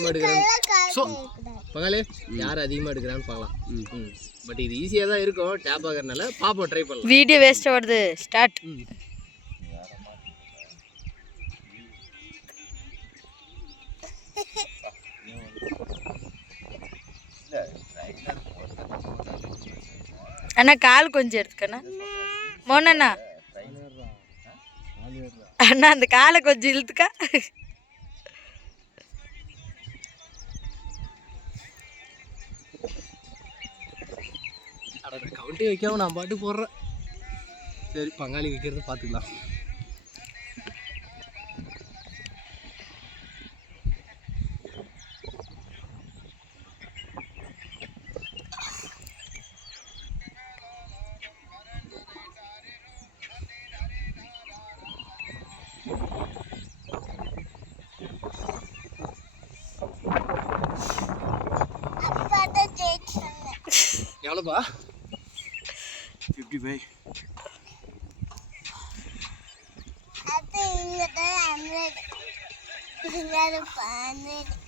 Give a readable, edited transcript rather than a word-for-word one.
அதிகமாக எடுக்கிறான்னு ஸோ பகலே யார் அதிகமாக எடுக்கிறான்னு பார்க்கலாம். பட் இது ஈஸியாக தான் இருக்கும் டேப் ஆகிறதுனால பாப்போம், ட்ரை பண்ணலாம். வீடியோ வேஸ்ட்டாக வருது. ஸ்டார்ட். அண்ணா கால் கொஞ்சம் எடுத்துக்கண்ணா. மோனண்ணா அண்ணா அந்த காலை கொஞ்சம் இழுத்துக்கா. கவுண்டே வைக்காம நான் பாட்டு போடுறேன். சரி பங்காளி வைக்கிறத பார்த்துக்கலாம். எவ்வளோப்பா? 55. அது 100.